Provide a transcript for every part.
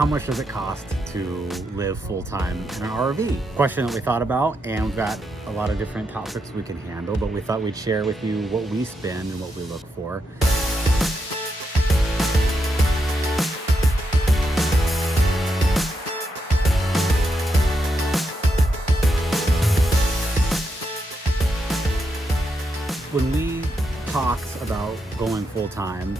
how much does it cost to live full-time in an RV? Question that we thought about, and we've got a lot of different topics we can handle, but we thought we'd share with you what we spend and what we look for. When we talked about going full-time,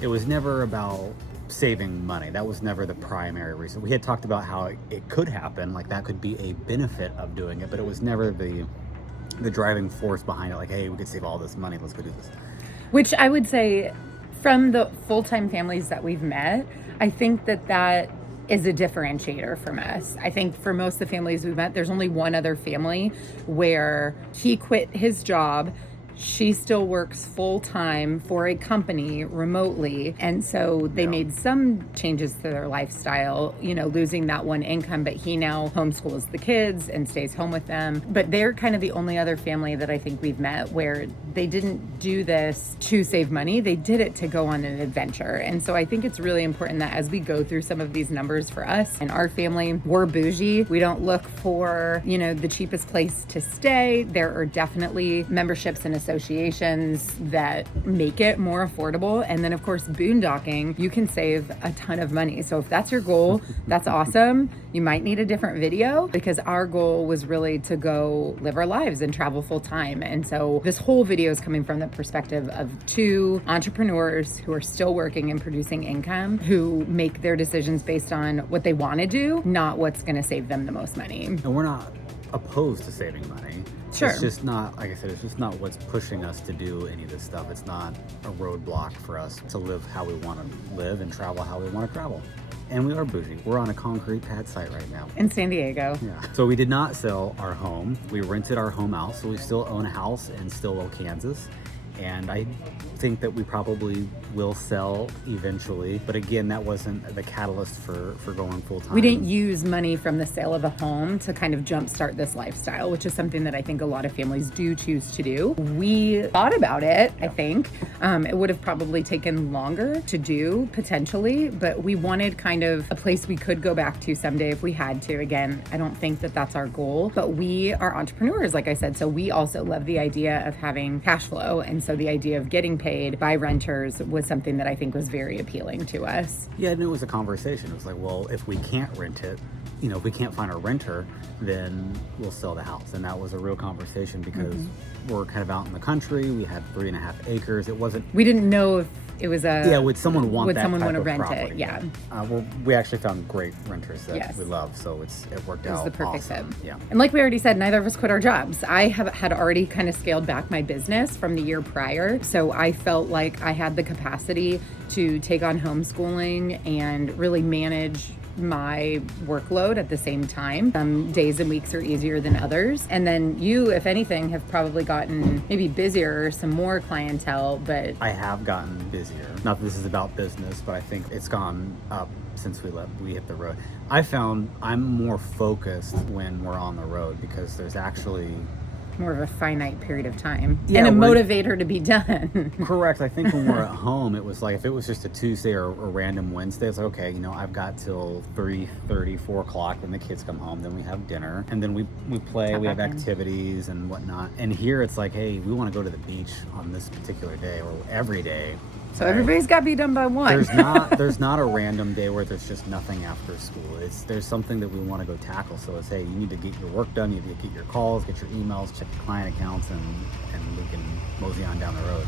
it was never about saving money. That was never the primary reason. We had talked about how it could happen, like that could be a benefit of doing it, but it was never the driving force behind it, like, hey, we could save all this money, let's go do this. Which I would say, from the full-time families that we've met, I think that is a differentiator from us. I think for most of the families we've met, there's only one other family where he quit his job. She still works full-time for a company remotely. And so they made some changes to their lifestyle, losing that one income, but he now homeschools the kids and stays home with them. But they're kind of the only other family that I think we've met where they didn't do this to save money. They did it to go on an adventure. And so I think it's really important that as we go through some of these numbers for us and our family, we're bougie. We don't look for, the cheapest place to stay. There are definitely memberships and associations that make it more affordable. And then of course, boondocking, you can save a ton of money. So if that's your goal, that's awesome. You might need a different video, because our goal was really to go live our lives and travel full time. And so this whole video is coming from the perspective of two entrepreneurs who are still working and producing income, who make their decisions based on what they want to do, not what's going to save them the most money. And we're not opposed to saving money. Sure. It's just not, like I said, it's just not what's pushing us to do any of this stuff. It's not a roadblock for us to live how we want to live and travel how we want to travel. And we are bougie. We're on a concrete pad site right now. In San Diego. Yeah. So we did not sell our home. We rented our home out. So we still own a house in Stillwell, Kansas. And I think that we probably will sell eventually. But again, that wasn't the catalyst for going full time. We didn't use money from the sale of a home to kind of jumpstart this lifestyle, which is something that I think a lot of families do choose to do. We thought about it, I think. It would have probably taken longer to do, potentially, but we wanted kind of a place we could go back to someday if we had to. Again, I don't think that that's our goal, but we are entrepreneurs, like I said, so we also love the idea of having cash flow. And so the idea of getting paid by renters was something that I think was very appealing to us. Yeah, and it was a conversation. It was like, well, if we can't rent it, if we can't find a renter, then we'll sell the house. And that was a real conversation because we're kind of out in the country. We had 3.5 acres. It wasn't... We didn't know if it was would someone want that someone type want to of rent property? it? Yeah. Well, we actually found great renters that we love, so it worked out. It was the perfect awesome. fit. Yeah. And like we already said, neither of us quit our jobs. I had already kind of scaled back my business from the year prior, so I felt like I had the capacity to take on homeschooling and really manage my workload at the same time. Some days and weeks are easier than others. And then you, if anything, have probably gotten maybe busier, some more clientele, but... I have gotten busier. Not that this is about business, but I think it's gone up since we hit the road. I found I'm more focused when we're on the road because there's actually... more of a finite period of time and a motivator to be done. Correct. I think when we're at home, it was like, if it was just a Tuesday or a random Wednesday, it's like, okay, I've got till 3:30, 4 o'clock when the kids come home, then we have dinner, and then we play, we have activities and whatnot. And here it's like, hey, we want to go to the beach on this particular day or every day. So everybody's got to be done by 1. There's not a random day where there's just nothing after school. There's something that we want to go tackle. So it's, hey, you need to get your work done, you need to get your calls, get your emails, check your client accounts, and we can mosey on down the road.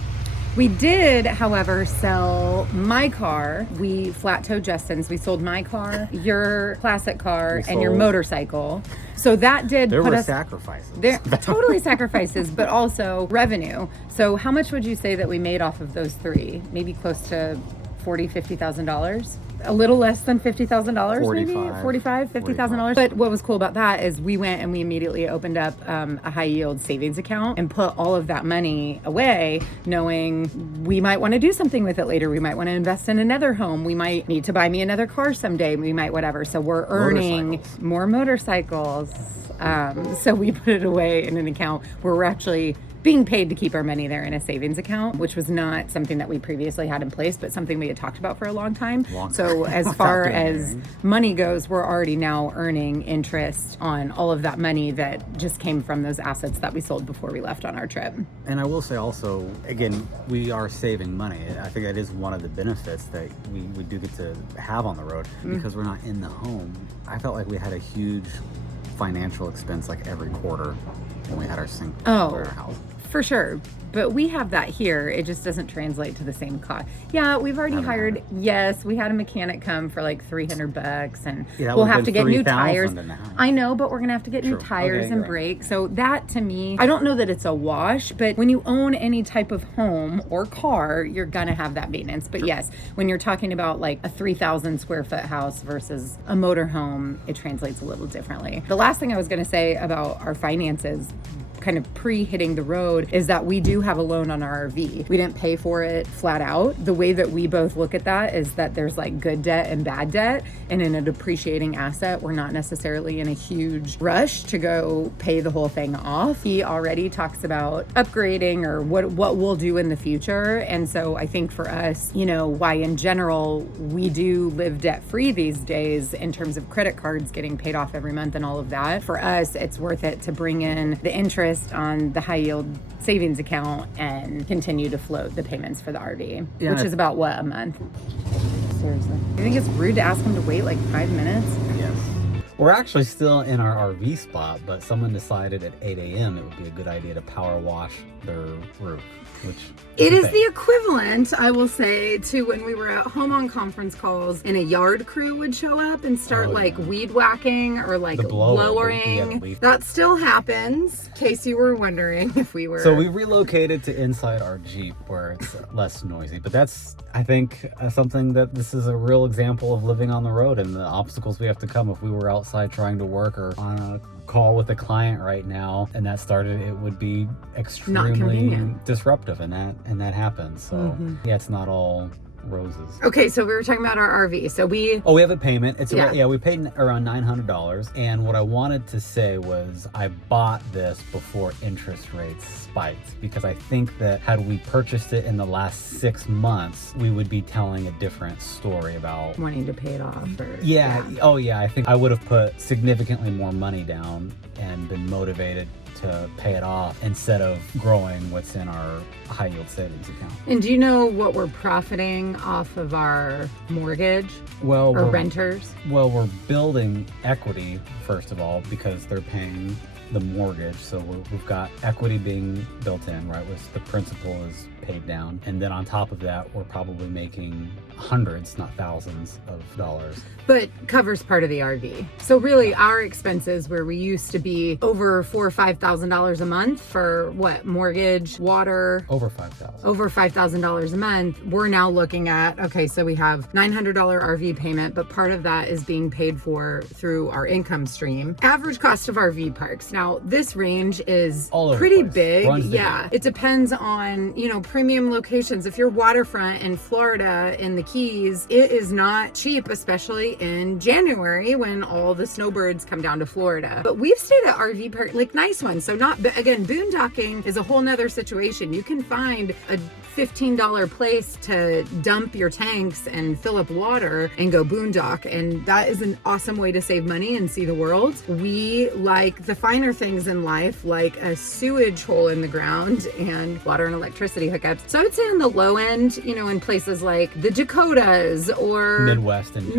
We did, however, sell my car. We flat-towed Justin's. We sold my car, your classic car, and your motorcycle. So that did there put were us... sacrifices. There totally sacrifices, but also revenue. So how much would you say that we made off of those 3? Maybe close to $40,000, $50,000? A little less than $50,000, maybe $45,000, $50,000. But what was cool about that is we went and we immediately opened up a high yield savings account and put all of that money away, knowing we might want to do something with it later. We might want to invest in another home. We might need to buy me another car someday. We might whatever. So we're earning more motorcycles. So we put it away in an account where we're actually being paid to keep our money there in a savings account, which was not something that we previously had in place, but something we had talked about for a long time. So as far as money goes, we're already now earning interest on all of that money that just came from those assets that we sold before we left on our trip. And I will say also, again, we are saving money. I think that is one of the benefits that we do get to have on the road because we're not in the home. I felt like we had a huge financial expense like every quarter when we had our sink in our house. For sure. But we have that here. It just doesn't translate to the same cost. Yeah, we've already hired. Yes, we had a mechanic come for like $300, and we'll have to get new tires. I know, but we're gonna have to get new tires and brakes. So that, to me, I don't know that it's a wash, but when you own any type of home or car, you're gonna have that maintenance. But yes, when you're talking about like a 3,000 square foot house versus a motorhome, it translates a little differently. The last thing I was gonna say about our finances, kind of pre-hitting the road, is that we do have a loan on our RV. We didn't pay for it flat out. The way that we both look at that is that there's like good debt and bad debt, and in a depreciating asset, we're not necessarily in a huge rush to go pay the whole thing off. He already talks about upgrading or what we'll do in the future. And so I think for us, you know, why in general we do live debt-free these days in terms of credit cards getting paid off every month and all of that, for us it's worth it to bring in the interest on the high yield savings account and continue to float the payments for the RV, which is about what, a month? Seriously. You think it's rude to ask them to wait like 5 minutes? Yes. We're actually still in our RV spot, but someone decided at 8 a.m. it would be a good idea to power wash their roof, which it is the equivalent, I will say, to when we were at home on conference calls and a yard crew would show up and start weed whacking or like blowering. That still happens, in case you were wondering if we were. So we relocated to inside our Jeep where it's less noisy, but that's, I think, something that this is a real example of living on the road and the obstacles we have to come. If we were outside trying to work or on a call with a client right now and that started, it would be extremely disruptive, and that happens. So yeah, it's not all roses. Okay, so we were talking about our RV. So we have a payment. It's we paid around $900, and what I wanted to say was I bought this before interest rates spiked, because I think that had we purchased it in the last 6 months, we would be telling a different story about wanting to pay it off. I think I would have put significantly more money down and been motivated to pay it off instead of growing what's in our high yield savings account. And do you know what we're profiting off of our mortgage or renters? Well, we're building equity, first of all, because they're paying the mortgage. So we've got equity being built in, right? Which the principal is paid down. And then on top of that, we're probably making hundreds, not thousands of dollars. But covers part of the RV. So really our expenses, where we used to be over $4,000 or $5,000 a month for what? Mortgage, water. Over $5,000. Over $5,000 a month. We're now looking at, okay, so we have $900 RV payment, but part of that is being paid for through our income stream. Average cost of RV parks. Now this range is pretty big. Yeah. It depends on, premium locations. If you're waterfront in Florida, in the Keys, it is not cheap, especially in January when all the snowbirds come down to Florida. But we've stayed at RV park, like nice ones. So again, boondocking is a whole nother situation. You can find a $15 place to dump your tanks and fill up water and go boondock. And that is an awesome way to save money and see the world. We like the finer things in life, like a sewage hole in the ground and water and electricity hookups. So I would say on the low end, in places like the Dakotas or Midwest and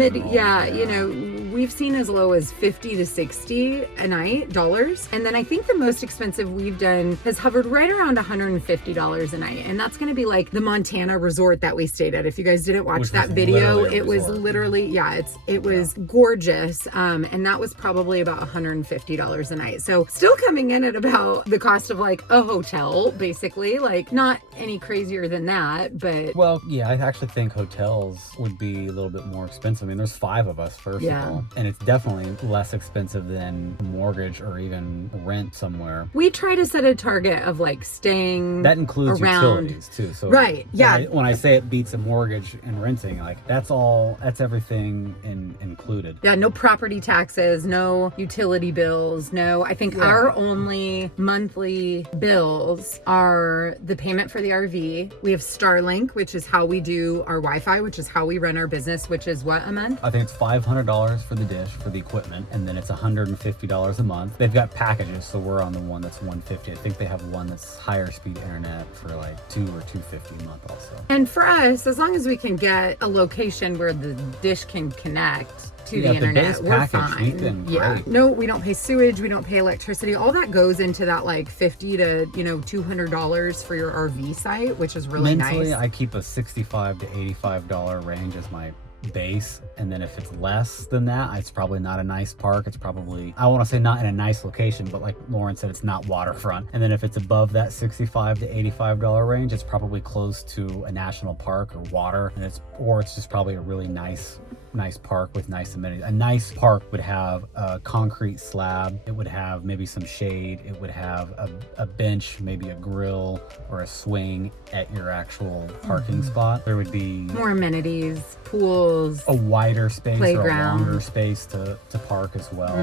we've seen as low as 50 to 60 a night dollars. And then I think the most expensive we've done has hovered right around $150 a night. And that's going to be like the Montana resort that we stayed at. If you guys didn't watch that video, it was literally, it was gorgeous. And that was probably about $150 a night. So still coming in at about the cost of like a hotel, basically, like not any crazier than that, but. Well, yeah, I actually think hotels would be a little bit more expensive. I mean, there's 5 of us, first of all. and it's definitely less expensive than mortgage or even rent somewhere. We try to set a target of like staying That includes around utilities too. So right, yeah. When I say it beats a mortgage and renting, like that's everything included. Yeah, no property taxes, no utility bills, no. I think our only monthly bills are the payment for the RV. We have Starlink, which is how we do our Wi-Fi, which is how we run our business, which is what a month? I think it's $500 for the dish, for the equipment, and then it's $150 a month. They've got packages, so we're on the one that's $150. I think they have one that's higher speed internet for like $200 or $250 a month also. And for us, as long as we can get a location where the dish can connect to the internet, we're fine. Great. No, we don't pay sewage, we don't pay electricity. All that goes into that like $50 to $200 for your RV site, which is really Mentally, nice. I keep a $65 to $85 range as my base, and then if it's less than that, it's probably not a nice park. It's probably, I want to say, not in a nice location, but like Lauren said, it's not waterfront. And then if it's above that $65 to $85 range, it's probably close to a national park or water, and it's just probably a really nice park with nice amenities. A nice park would have a concrete slab, it would have maybe some shade, it would have a bench, maybe a grill or a swing at your actual parking spot. There would be more amenities, pools, a wider space playground, or a longer space to park as well.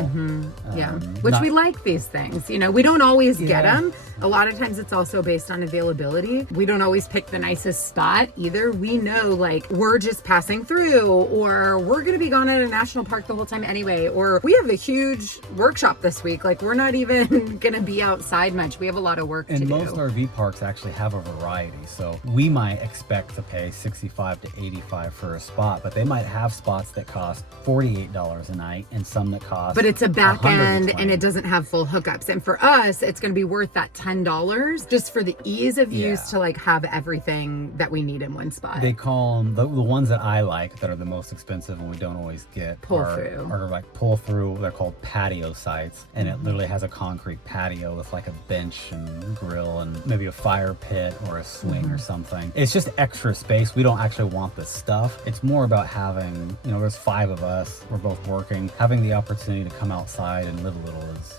Which we like these things. We don't always get them. A lot of times it's also based on availability. We don't always pick the nicest spot either. We know like we're just passing through, or we're going to be gone at a national park the whole time anyway, or we have a huge workshop this week. Like we're not even going to be outside much. We have a lot of work to do. And most RV parks actually have a variety. So we might expect to pay $65 to $85 for a spot, but they might have spots that cost $48 a night and some that cost but it's a back end $120. and it doesn't have full hookups. And for us, it's going to be worth that $10 just for the ease of use to like have everything that we need in one spot. They call them the ones that I like that are the most expensive and we don't always get are like pull through. They're called patio sites, and it literally has a concrete patio with like a bench and grill and maybe a fire pit or a swing or something. It's just extra space. We don't actually want the stuff. It's more about having, there's 5 of us, we're both working, having the opportunity to come outside and live a little is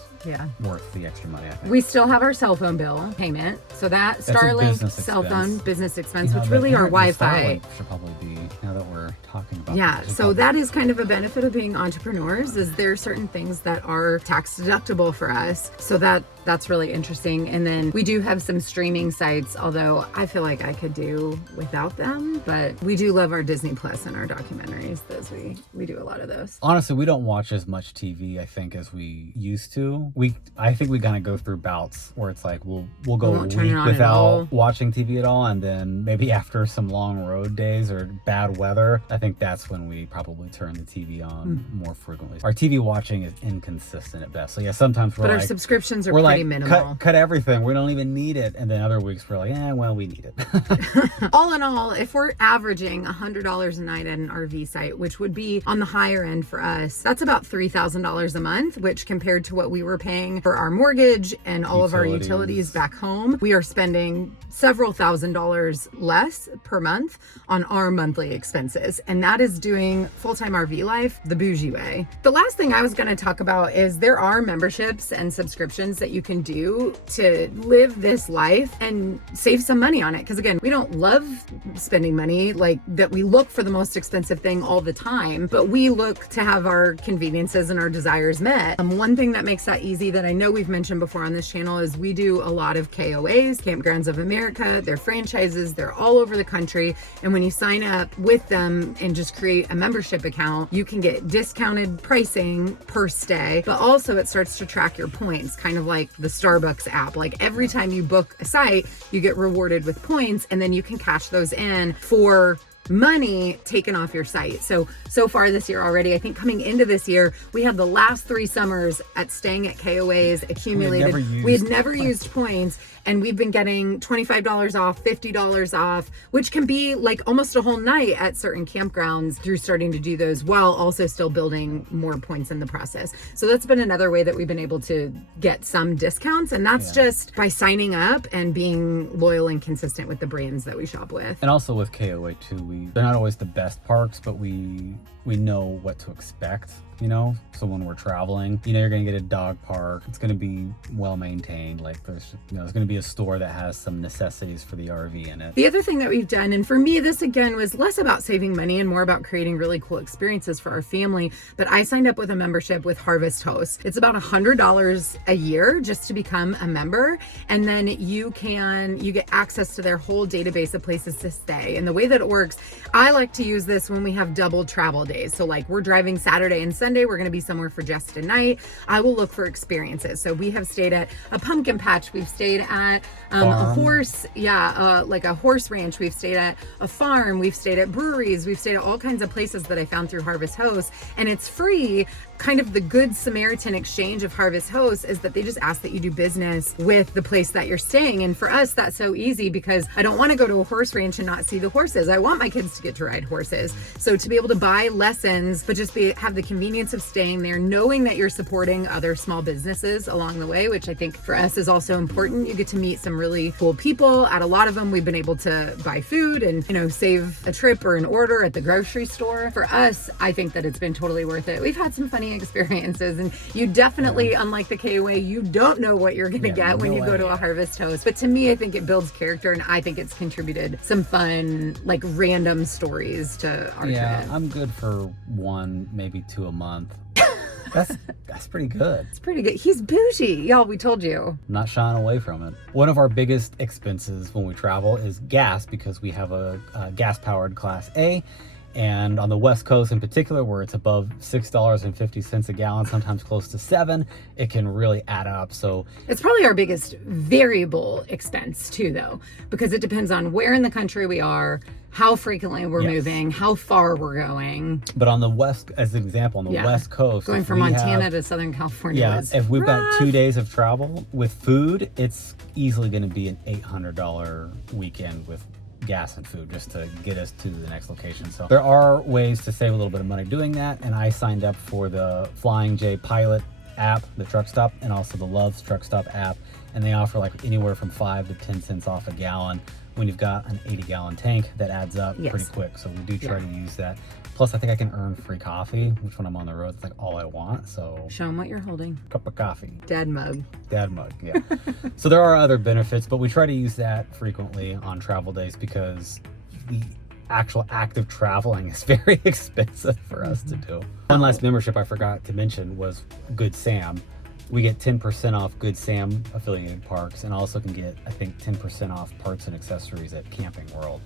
worth the extra money, I think. We still have our cell phone bill payment. So that's Starlink cell phone business expense, which really our Wi-Fi. Starlink should probably be, now that we're talking about so that is kind of a benefit of being entrepreneurs, is there are certain things that are tax deductible for us. So that's really interesting. And then we do have some streaming sites, although I feel like I could do without them, but we do love our Disney Plus and our documentaries. Those we do a lot of those. Honestly, we don't watch as much TV, I think, as we used to. I think we kind of go through bouts where it's like we'll go a week without watching TV at all, and then maybe after some long road days or bad weather, I think that's when we probably turn the TV on more frequently. Our TV watching is inconsistent at best. So sometimes but our subscriptions are pretty minimal. Cut everything. We don't even need it. And then other weeks we're like, we need it. All in all, if we're averaging $100 a night at an RV site, which would be on the higher end for us, that's about $3,000 a month, which compared to what we were paying for our mortgage and all of our utilities back home, we are spending several $1,000s less per month on our monthly expenses. And that is doing full-time RV life the bougie way. The last thing I was going to talk about is there are memberships and subscriptions that you can do to live this life and save some money on it. Because again, we don't love spending money like that. We look for the most expensive thing all the time, but we look to have our conveniences and our desires met. One thing that makes that easy that I know we've mentioned before on this channel is we do a lot of KOAs, Kampgrounds of America. They're franchises. They're all over the country. And when you sign up with them and just create a membership account, you can get discounted pricing per stay, but also it starts to track your points, kind of like the Starbucks app. Like every time you book a site, you get rewarded with points, and then you can cash those in for money taken off your site. So far this year already, I think coming into this year, we had the last 3 summers at staying at KOAs accumulated. We had never used points, and we've been getting $25 off, $50 off, which can be like almost a whole night at certain campgrounds through starting to do those while also still building more points in the process. So that's been another way that we've been able to get some discounts, and that's just by signing up and being loyal and consistent with the brands that we shop with. And also with KOA too, they're not always the best parks, but we know what to expect, you know? So when we're traveling, you know, you're gonna get a dog park. It's gonna be well maintained. Like there's gonna be a store that has some necessities for the RV in it. The other thing that we've done, and for me, this again was less about saving money and more about creating really cool experiences for our family, but I signed up with a membership with Harvest Host. It's about $100 a year just to become a member. And then you get access to their whole database of places to stay. And the way that it works, I like to use this when we have double travel days. So like we're driving Saturday and Sunday, we're going to be somewhere for just a night. I will look for experiences. So we have stayed at a pumpkin patch. We've stayed at a horse, like a horse ranch. We've stayed at a farm. We've stayed at breweries. We've stayed at all kinds of places that I found through Harvest Host, and it's free. Kind of the good Samaritan exchange of Harvest Host is that they just ask that you do business with the place that you're staying. And for us, that's so easy because I don't want to go to a horse ranch and not see the horses. I want my kids to get to ride horses. So to be able to buy lessons, but just have the convenience of staying there, knowing that you're supporting other small businesses along the way, which I think for us is also important. You get to meet some really cool people. At a lot of them, we've been able to buy food and, save a trip or an order at the grocery store. For us, I think that it's been totally worth it. We've had some funny experiences, and you definitely, unlike the KOA, you don't know what you're going to get when you go to a Harvest Host. But to me, I think it builds character, and I think it's contributed some fun, like random stories to our trip. I'm good for 1, maybe 2 a month. That's pretty good. It's pretty good. He's bougie, y'all. We told you. I'm not shying away from it. One of our biggest expenses when we travel is gas, because we have a gas-powered Class A. And on the West Coast in particular, where it's above $6.50 a gallon, sometimes close to $7, it can really add up. So it's probably our biggest variable expense too, though, because it depends on where in the country we are, how frequently we're moving, how far we're going. But on the West, as an example, on the West Coast, going from Montana to Southern California, if we've got 2 days of travel with food, it's easily going to be an $800 weekend with gas and food just to get us to the next location. So there are ways to save a little bit of money doing that, and I signed up for the Flying J Pilot app, the truck stop, and also the Love's truck stop app, and they offer like anywhere from 5 to 10 cents off a gallon when you've got an 80-gallon tank. That adds up pretty quick, so we do try to use that. Plus, I think I can earn free coffee, which when I'm on the road, it's like all I want. So show them what you're holding. Cup of coffee. Dad mug, yeah. So there are other benefits, but we try to use that frequently on travel days because the actual act of traveling is very expensive for us to do. One last membership I forgot to mention was Good Sam. We get 10% off Good Sam affiliated parks, and also can get, I think, 10% off parts and accessories at Camping World.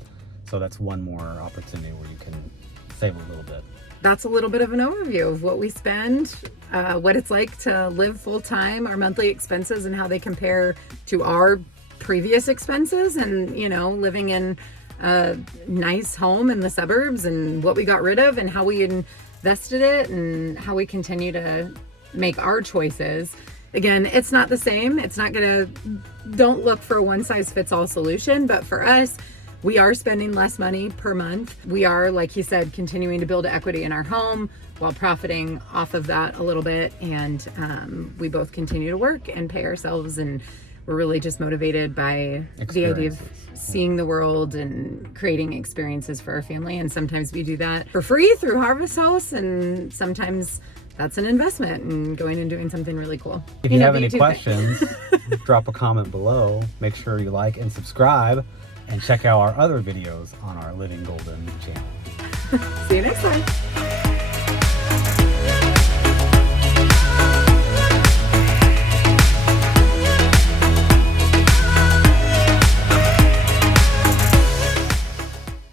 So that's one more opportunity where you can save a little bit. That's a little bit of an overview of what we spend, what it's like to live full-time, our monthly expenses, and how they compare to our previous expenses, and living in a nice home in the suburbs, and what we got rid of and how we invested it, and how we continue to make our choices. Again, it's not the same. Don't look for a one-size-fits-all solution, but for us, we are spending less money per month. We are, like he said, continuing to build equity in our home while profiting off of that a little bit. And we both continue to work and pay ourselves. And we're really just motivated by the idea of seeing the world and creating experiences for our family. And sometimes we do that for free through Harvest Host, and sometimes that's an investment and going and doing something really cool. If you have any questions, drop a comment below. Make sure you like and subscribe. And check out our other videos on our Living Golden channel. See you next time.